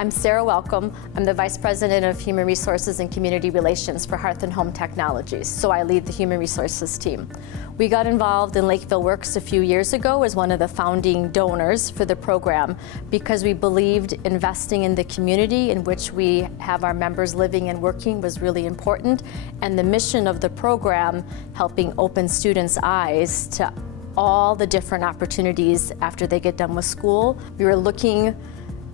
I'm Sarah Wellcome. I'm the Vice President of Human Resources and Community Relations for Hearth Home Technologies, so I lead the Human Resources team. We got involved in Lakeville Works a few years ago as one of the founding donors for the program because we believed investing in the community in which we have our members living and working was really important, and the mission of the program helping open students' eyes to all the different opportunities after they get done with school. We were looking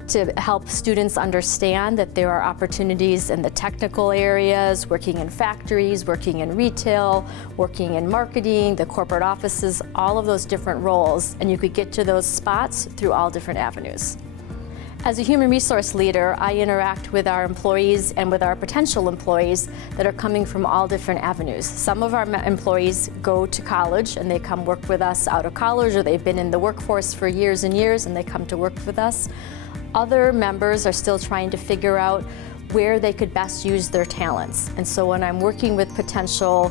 to help students understand that there are opportunities in the technical areas, working in factories, working in retail, working in marketing, the corporate offices, all of those different roles, and you could get to those spots through all different avenues. As a human resource leader, I interact with our employees and with our potential employees that are coming from all different avenues. Some of our employees go to college and they come work with us out of college, or they've been in the workforce for years and years and they come to work with us. Other members are still trying to figure out where they could best use their talents. And so when I'm working with potential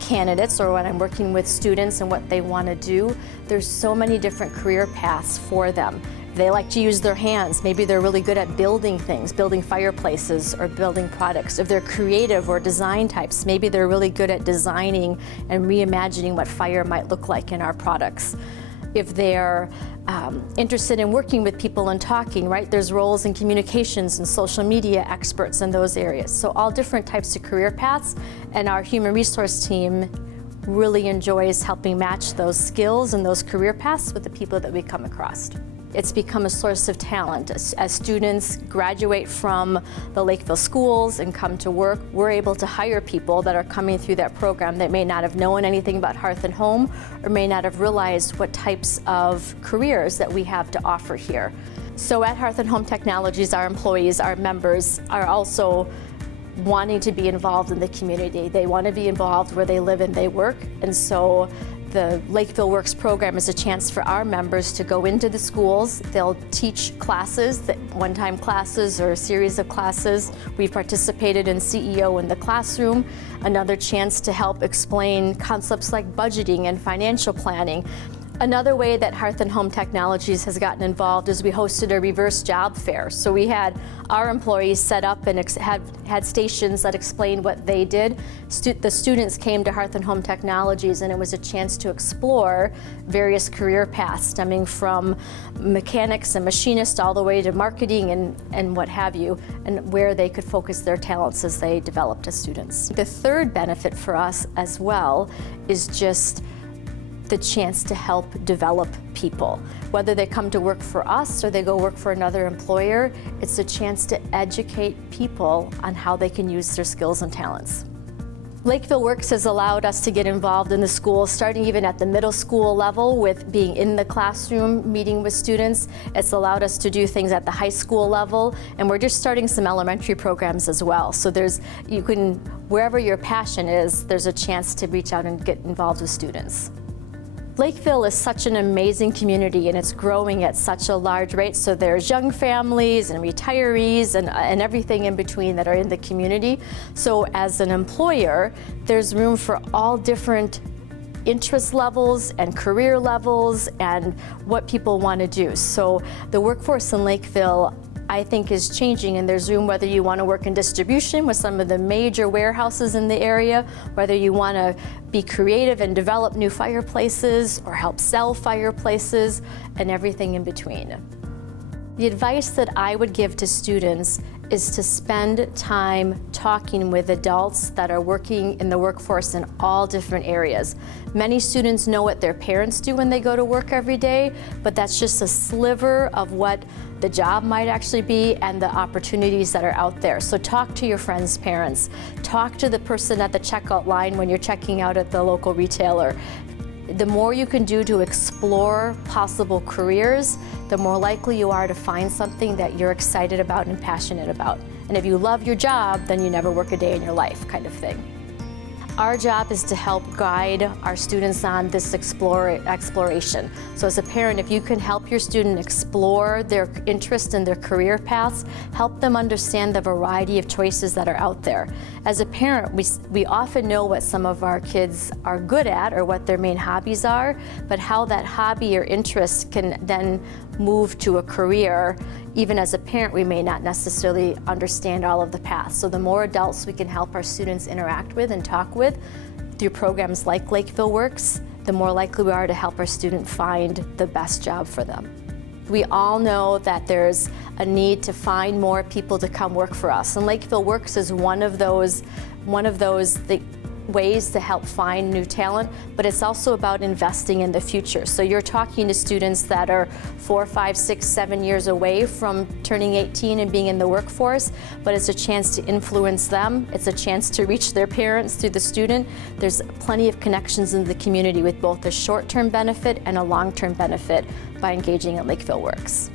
candidates or when I'm working with students and what they want to do, there's so many different career paths for them. They like to use their hands. Maybe they're really good at building things, building fireplaces or building products. If they're creative or design types, maybe they're really good at designing and reimagining what fire might look like in our products. If they're interested in working with people and talking, right? There's roles in communications and social media experts in those areas. So all different types of career paths, and our human resource team really enjoys helping match those skills and those career paths with the people that we come across. It's become a source of talent. As students graduate from the Lakeville schools and come to work, we're able to hire people that are coming through that program that may not have known anything about Hearth and Home or may not have realized what types of careers that we have to offer here. So at Hearth Home Technologies, our employees, our members are also wanting to be involved in the community. They want to be involved where they live and they work, and so the Lakeville Works program is a chance for our members to go into the schools. They'll teach classes, one-time classes or a series of classes. We've participated in CEO in the classroom, another chance to help explain concepts like budgeting and financial planning. Another way that Hearth Home Technologies has gotten involved is we hosted a reverse job fair. So we had our employees set up and had stations that explained what they did. The students came to Hearth Home Technologies, and it was a chance to explore various career paths stemming from mechanics and machinists all the way to marketing and what have you, and where they could focus their talents as they developed as students. The third benefit for us as well is just the chance to help develop people. Whether they come to work for us or they go work for another employer, it's a chance to educate people on how they can use their skills and talents. Lakeville Works has allowed us to get involved in the schools, starting even at the middle school level with being in the classroom, meeting with students. It's allowed us to do things at the high school level, and we're just starting some elementary programs as well. So wherever your passion is, there's a chance to reach out and get involved with students. Lakeville is such an amazing community, and it's growing at such a large rate. So there's young families and retirees and everything in between that are in the community. So as an employer, there's room for all different interest levels and career levels and what people want to do. So the workforce in Lakeville, I think, is changing, and there's room whether you want to work in distribution with some of the major warehouses in the area, whether you want to be creative and develop new fireplaces or help sell fireplaces, and everything in between. The advice that I would give to students is to spend time talking with adults that are working in the workforce in all different areas. Many students know what their parents do when they go to work every day, but that's just a sliver of what the job might actually be and the opportunities that are out there. So talk to your friends' parents. Talk to the person at the checkout line when you're checking out at the local retailer. The more you can do to explore possible careers, the more likely you are to find something that you're excited about and passionate about. And if you love your job, then you never work a day in your life, kind of thing. Our job is to help guide our students on this exploration. So as a parent, if you can help your student explore their interest in their career paths, help them understand the variety of choices that are out there. As a parent, we often know what some of our kids are good at or what their main hobbies are, but how that hobby or interest can then move to a career, even as a parent, we may not necessarily understand all of the paths. So the more adults we can help our students interact with and talk with through programs like Lakeville Works, the more likely we are to help our student find the best job for them. We all know that there's a need to find more people to come work for us, and Lakeville Works is one of those ways to help find new talent, but it's also about investing in the future. So you're talking to students that are 4, 5, 6, 7 years away from turning 18 and being in the workforce, but it's a chance to influence them. It's a chance to reach their parents through the student. There's plenty of connections in the community with both a short-term benefit and a long-term benefit by engaging at Lakeville Works.